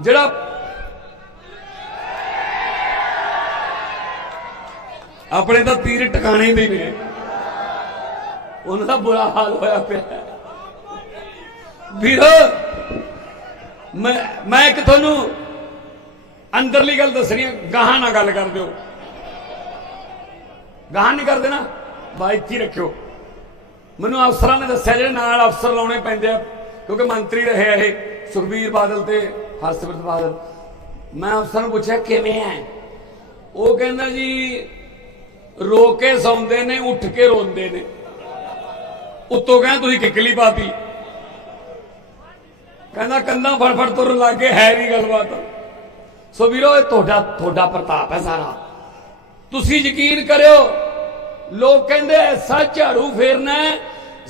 ਜਿਹੜਾ ਆਪਣੇ ਤਾਂ ਤੀਰ ਟਿਕਾਣੇ ਦੇ ਨੇ। ਉਹਨਾਂ ਦਾ ਬੁਰਾ ਹਾਲ ਹੋਇਆ ਪਿਆ। ਹੈ। ਵੀਰੋ, ਮੈਂ ਮੈਂ ਇੱਕ ਤੁਹਾਨੂੰ ਅੰਦਰਲੀ ਗੱਲ ਦੱਸਣੀ ਹੈ ਗਾਹਾਂ ਨਾਲ ਗੱਲ ਕਰ ਦਿਓ। ਗਾਹਾਂ ਨਹੀਂ ਕਰਦੇ ਨਾ ਬਾਈ ਰੱਖਿਓ। ਮੈਨੂੰ ਅਫਸਰਾਂ ਨੇ ਦੱਸਿਆ ਜਿਹੜੇ ਨਾਲ ਅਫਸਰ ਲਾਉਣੇ ਪੈਂਦੇ ਆ, ਕਿਉਂਕਿ ਮੰਤਰੀ ਰਹੇ ਆ ਇਹ। ਸੁਖਬੀਰ ਬਾਦਲ ਤੇ ਹਰਸਿਮਰਤ ਬਾਦਲ। ਮੈਂ ਅਫਸਰ ਨੂੰ ਪੁੱਛਿਆ, ਕਿਵੇਂ ਹੈ ਉਹ ਕਹਿੰਦਾ ਜੀ, ਰੋ ਕੇ ਸੌਂਦੇ ਨੇ, ਉੱਠ ਕੇ ਰੋਂਦੇ ਨੇ। ਉੱਤੋਂ ਕਹਿੰਦਾ, ਤੁਸੀਂ ਕਿੱਕਲੀ ਪਾਤੀ? ਕਹਿੰਦਾ ਕੰਨਾਂ ਫੜ ਫੜ ਤੁਰਨ ਲੱਗ, ਹੈ ਨਹੀਂ ਗੱਲਬਾਤ। ਸੋ ਵੀਰੋ, ਇਹ ਤੁਹਾਡਾ ਤੁਹਾਡਾ ਪ੍ਰਤਾਪ ਹੈ ਸਾਰਾ। ਤੁਸੀਂ ਯਕੀਨ ਕਰਿਓ, ਲੋਕ ਕਹਿੰਦੇ, ਐਸਾ ਝਾੜੂ ਫੇਰਨਾ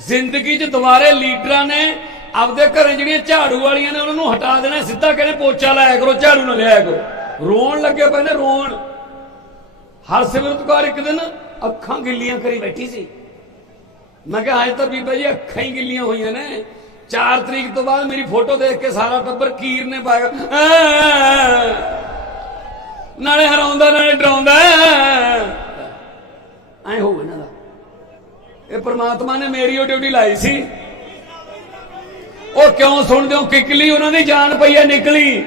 ਜ਼ਿੰਦਗੀ 'ਚ ਦੁਬਾਰੇ ਲੀਡਰਾਂ ਨੇ ਆਪਦੇ ਘਰੇ ਜਿਹੜੀਆਂ ਝਾੜੂ ਵਾਲੀਆਂ ਨੇ ਉਹਨਾਂ ਨੂੰ ਹਟਾ ਦੇਣਾ, ਸਿੱਧਾ ਕਹਿੰਦੇ ਪੋਚਾ ਲਾਇਆ ਕਰੋ, ਝਾੜੂ ਨਾ ਲਿਆਇਆ ਕਰੋ। ਰੋਣ ਲੱਗੇ ਪਏ ਨੇ, ਰੋਣ। ਹਰਸਿਮਰਤ ਕੌਰ ਇੱਕ ਦਿਨ ਅੱਖਾਂ ਗਿੱਲੀਆਂ ਕਰੀ ਬੈਠੀ ਸੀ। ਮੈਂ ਕਿਹਾ ਅੱਜ ਤਾਂ ਬੀਬਾ ਜੀ, ਅੱਖਾਂ ਹੀ ਗਿੱਲੀਆਂ ਹੋਈਆਂ ਨੇ। 4 ਤਰੀਕ ਤੋਂ ਬਾਅਦ ਮੇਰੀ ਫੋਟੋ ਦੇਖ ਕੇ ਸਾਰਾ ਟੱਬਰ ਕੀਰ ਨੇ ਪਾਇਆ। ਨਾਲੇ ਹਰਾਉਂਦਾ, ਨਾਲੇ ਡਰਾਉਂਦਾ। ਐ ਹੋਊ ਇਹਨਾਂ ਦਾ। ਇਹ ਪ੍ਰਮਾਤਮਾ ਨੇ ਮੇਰੀ ਉਹ ਡਿਊਟੀ ਲਾਈ ਸੀ। ਉਹ ਕਿਉਂ ਸੁਣਦੇ ਹੋ? ਕਿਕਲੀ ਉਹਨਾਂ ਦੀ ਜਾਨ ਪਈ ਹੈ, ਨਿਕਲੀ।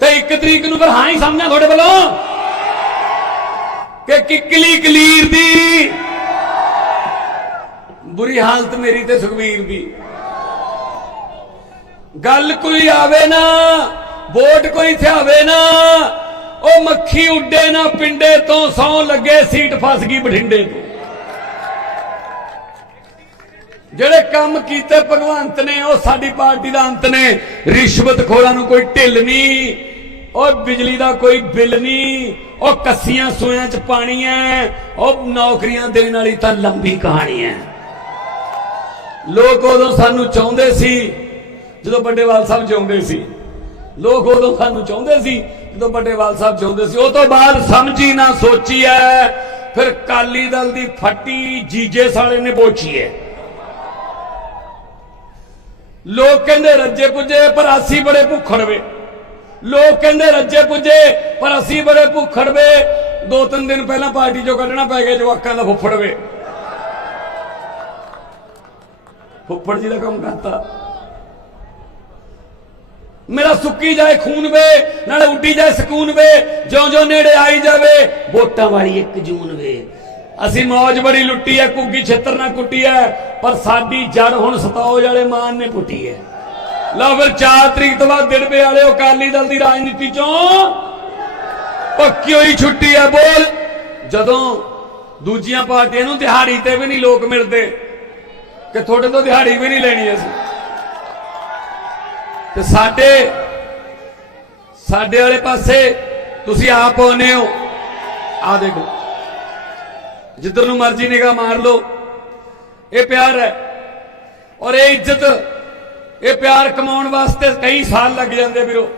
ਤੇ ਇੱਕ ਤਰੀਕ ਨੂੰ ਫਿਰ ਹਾਂ ਹੀ ਸਮਝਾਂ ਤੁਹਾਡੇ ਵੱਲੋਂ ਕਿ ਕਿਕਲੀ ਕਲੀਰ ਦੀ। ਬੁਰੀ ਹਾਲਤ ਮੇਰੀ ਤੇ ਸੁਖਵੀਰ ਦੀ। ਗੱਲ ਕੋਈ ਆਵੇ ਨਾ, ਵੋਟ ਕੋਈ ਥਿਆਵੇ ਨਾ ਉਹ ਮੱਖੀ ਉੱਡੇ ਨਾ ਪਿੰਡੇ ਤੋਂ ਸੌ ਲੱਗੇ ਸੀਟ ਫਸ ਗਈ ਬਠਿੰਡੇ ਤੋਂ। ਜਿਹੜੇ ਕੰਮ ਕੀਤੇ ਭਗਵੰਤ ਨੇ, ਉਹ ਸਾਡੀ ਪਾਰਟੀ ਦਾ ਅੰਤ ਨੇ। ਰਿਸ਼ਵਤਖੋਰਾਂ ਨੂੰ ਕੋਈ ਢਿੱਲ ਨਹੀਂ ਉਹ ਬਿਜਲੀ ਦਾ ਕੋਈ ਬਿੱਲ ਨਹੀਂ, ਉਹ ਕੱਸੀਆਂ ਸੂਆਂ ਚ ਪਾਣੀ ਹੈ ਉਹ ਨੌਕਰੀਆਂ ਦੇਣ ਵਾਲੀ ਤਾਂ ਲੰਬੀ ਕਹਾਣੀ ਹੈ ਲੋਕ ਉਦੋਂ ਸਾਨੂੰ ਚਾਹੁੰਦੇ ਸੀ, ਜਦੋਂ ਵੱਡੇਵਾਲ ਸਾਹਿਬ ਜਿਉਂਦੇ ਸੀ, ਲੋਕ ਉਦੋਂ ਸਾਨੂੰ ਚਾਹੁੰਦੇ ਸੀ ਜਦੋਂ ਵੱਡੇਵਾਲ ਸਾਹਿਬ ਜਿਉਂਦੇ ਸੀ, ਉਹ ਤੋਂ ਬਾਅਦ ਸਮਝੀ ਨਾ ਸੋਚੀ ਐ ਫਿਰ ਕਾਲੀ ਦਲ ਦੀ ਫੱਟੀ ਜੀਜੇ ਸਾਲੇ ਨੇ ਪੋਚੀ ਐ ਲੋਕ ਕਹਿੰਦੇ ਰੱਜੇ ਪੁੱਜੇ, ਪਰ ਅਸੀਂ ਬੜੇ ਭੁੱਖੜਵੇ ਲੋਕ ਕਹਿੰਦੇ ਰੱਜੇ ਪੁੱਜੇ, ਪਰ ਅਸੀਂ ਬੜੇ ਭੁੱਖੜਵੇ ਦੋ ਤਿੰਨ ਦਿਨ ਪਹਿਲਾਂ ਪਾਰਟੀ ਚੋਂ ਕੱਢਣਾ ਪੈ ਗਿਆ ਜਵਾਕਾਂ ਦਾ ਫੁੱਫੜਵੇ ਫੁੱਫੜ ਜੀ ਦਾ ਕੰਮ ਕਰਤਾ। ਮੇਰਾ ਸੁੱਕੀ ਜਾਏ ਖੂਨ ਵੇ, ਨਾਲੇ ਉੱਡੀ ਜਾਏ ਸਕੂਨ ਵੇ, ਜਿਉਂ ਜਿਉਂ ਨੇੜੇ ਆਈ ਜਾਵੇ, ਵੋਟਾਂ ਵਾਲੀ ਇੱਕ ਜੂਨ ਵੇ। ਅਸੀਂ ਮੌਜ ਬੜੀ ਲੁੱਟੀ ਐ ਕੁੱਗੀ ਛੇਤਰ ਨਾਲ ਕੁੱਟੀ ਐ, ਪਰ ਸਾਡੀ ਜੜ ਹੁਣ ਸਤੌਜ ਵਾਲੇ ਮਾਨ ਨੇ ਪੁੱਟੀ ਐ। ਲਓ ਫਿਰ 4 ਤਰੀਕ ਤੋਂ ਬਾਅਦ ਦਿੜਬੇ ਵਾਲੇ ਅਕਾਲੀ ਦਲ ਦੀ ਰਾਜਨੀਤੀ ਚੋਂ ਪੱਕੀ ਹੋਈ ਛੁੱਟੀ ਐ, ਬੋਲ। ਜਦੋਂ ਦੂਜੀਆਂ ਪਾਰਟੀਆਂ ਨੂੰ ਦਿਹਾੜੀ ਤੇ ਵੀ ਨਹੀਂ ਲੋਕ ਮਿਲਦੇ, ਕਿ ਤੁਹਾਡੇ ਤੋਂ ਦਿਹਾੜੀ ਵੀ ਨਹੀਂ ਲੈਣੀ ਅਸੀਂ। ਤੇ ਸਾਡੇ ਸਾਡੇ ਵਾਲੇ ਪਾਸੇ ਤੁਸੀਂ ਆਪ ਆਉਨੇ ਹੋ। ਆ ਦੇਖੋ। ਜਿੱਧਰ ਨੂੰ ਮਰਜ਼ੀ ਨਿਗਾਹ ਮਾਰ ਲਓ। ਇਹ ਪਿਆਰ ਹੈ। ਔਰ ਇਹ ਇੱਜ਼ਤ, ਇਹ ਪਿਆਰ ਕਮਾਉਣ ਵਾਸਤੇ ਕਈ ਸਾਲ ਲੱਗ ਜਾਂਦੇ ਵੀਰੋ।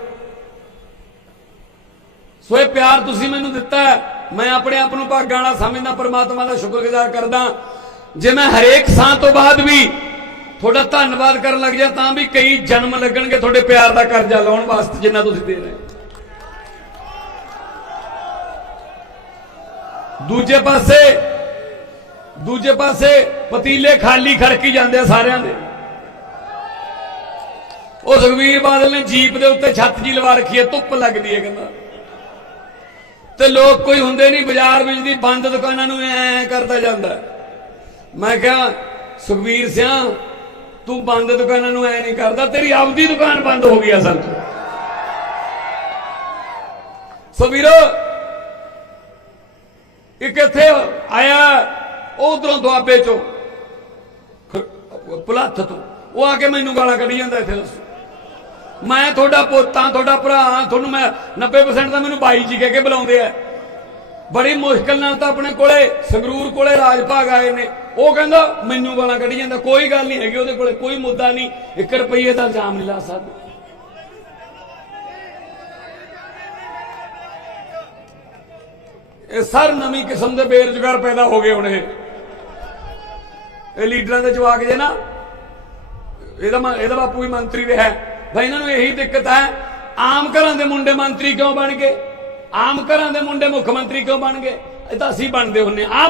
ਸੋ ਇਹ ਪਿਆਰ ਤੁਸੀਂ ਮੈਨੂੰ ਦਿੱਤਾ ਮੈਂ ਆਪਣੇ ਆਪ ਨੂੰ ਭਾਗਾਂ ਵਾਲਾ ਸਮਝਦਾ, ਪਰਮਾਤਮਾ ਦਾ ਸ਼ੁਕਰਗੁਜ਼ਾਰ ਕਰਦਾ। ਜੇ ਮੈਂ ਹਰੇਕ ਸਾਹ ਤੋਂ ਬਾਅਦ ਵੀ ਤੁਹਾਡਾ ਧੰਨਵਾਦ ਕਰਨ ਲੱਗ ਜਾ ਤਾਂ ਵੀ ਕਈ ਜਨਮ ਲੱਗਣਗੇ ਤੁਹਾਡੇ ਪਿਆਰ ਦਾ ਕਰਜ਼ਾ ਲਾਉਣ ਵਾਸਤੇ ਜਿੰਨਾ ਤੁਸੀਂ ਦੇ ਰਹੇ ਦੂਜੇ ਪਾਸੇ ਦੂਜੇ ਪਾਸੇ ਪਤੀਲੇ ਖਾਲੀ ਖੜਕੀ ਜਾਂਦੇ ਆ ਸਾਰਿਆਂ ਦੇ। ਉਹ ਸੁਖਵੀਰ ਬਾਦਲ ਨੇ ਜੀਪ ਦੇ ਉੱਤੇ ਛੱਤ ਜੀ ਲਵਾ ਰੱਖੀ ਹੈ, ਧੁੱਪ ਲੱਗਦੀ ਹੈ ਕਹਿੰਦਾ। ਤੇ ਲੋਕ ਕੋਈ ਹੁੰਦੇ ਨਹੀਂ, ਬਾਜ਼ਾਰ ਵਿੱਚ ਦੀ ਬੰਦ ਦੁਕਾਨਾਂ ਨੂੰ ਐ ਕਰਦਾ ਜਾਂਦਾ। ਮੈਂ ਕਿਹਾ, ਸੁਖਵੀਰ ਸਿੰਘ ਤੂੰ ਬੰਦ ਦੁਕਾਨਾਂ ਨੂੰ ਐ ਨਹੀਂ ਕਰਦਾ ਤੇਰੀ ਆਪਦੀ ਦੁਕਾਨ ਬੰਦ ਹੋ ਗਈ ਅਸਲ 'ਚ। ਸੋ ਵੀਰੋ ਇੱਕ ਇੱਥੇ ਆਇਆ ਉਧਰੋਂ ਦੁਆਬੇ ਚੋਂ। ਖ- ਭੁਲੱਥ ਤੋਂ। ਉਹ ਆ ਕੇ ਮੈਨੂੰ ਗਾਲਾਂ ਕੱਢੀ ਜਾਂਦਾ ਇੱਥੇ। ਦੱਸੋ ਮੈਂ ਤੁਹਾਡਾ ਪੋਤਾ ਤੁਹਾਡਾ ਭਰਾ ਹਾਂ, ਤੁਹਾਨੂੰ ਮੈਂ 90% ਤਾਂ ਮੈਨੂੰ ਬਾਈ ਜੀ ਕਹਿ ਕੇ ਬੁਲਾਉਂਦੇ ਆ। ਬੜੀ ਮੁਸ਼ਕਲ ਨਾਲ ਤਾਂ ਆਪਣੇ ਕੋਲੇ ਸੰਗਰੂਰ ਕੋਲੇ ਰਾਜ ਭਾਗ ਆਏ ਨੇ। ਉਹ ਕਹਿੰਦਾ, ਮੈਨੂੰ ਗਾਲਾਂ ਕੱਢੀ ਜਾਂਦਾ, ਕੋਈ ਗੱਲ ਨਹੀਂ ਹੈਗੀ ਉਹਦੇ ਕੋਲੇ, ਕੋਈ ਮੁੱਦਾ ਨਹੀਂ। 1 ਰੁਪਈਏ ਦਾ ਇਲਜ਼ਾਮ ਨਹੀਂ ਲਾ ਸਕਦੇ। ਇਹ ਸਰ ਨਵੀਂ ਕਿਸਮ ਦੇ ਬੇਰੁਜ਼ਗਾਰ ਪੈਦਾ ਹੋ ਗਏ ਹੁਣ ਇਹ। ਇਹ ਲੀਡਰਾਂ ਦੇ ਜਵਾਕ ਜੇ ਨਾ, ਇਹਦਾ ਇਹਦਾ ਬਾਪੂ ਵੀ ਮੰਤਰੀ ਰਿਹਾ ਭਾਈ ਇਹਨਾਂ ਨੂੰ ਇਹੀ ਦਿੱਕਤ ਹੈ, ਆਮ ਘਰਾਂ ਦੇ ਮੁੰਡੇ ਮੰਤਰੀ ਕਿਉਂ ਬਣ ਗਏ? ਆਮ ਘਰਾਂ ਦੇ ਮੁੰਡੇ ਮੁੱਖ ਮੰਤਰੀ ਕਿਉਂ ਬਣ ਗਏ? ਇਹ ਤਾਂ ਅਸੀਂ ਬਣਦੇ ਹੁੰਨੇ ਆ।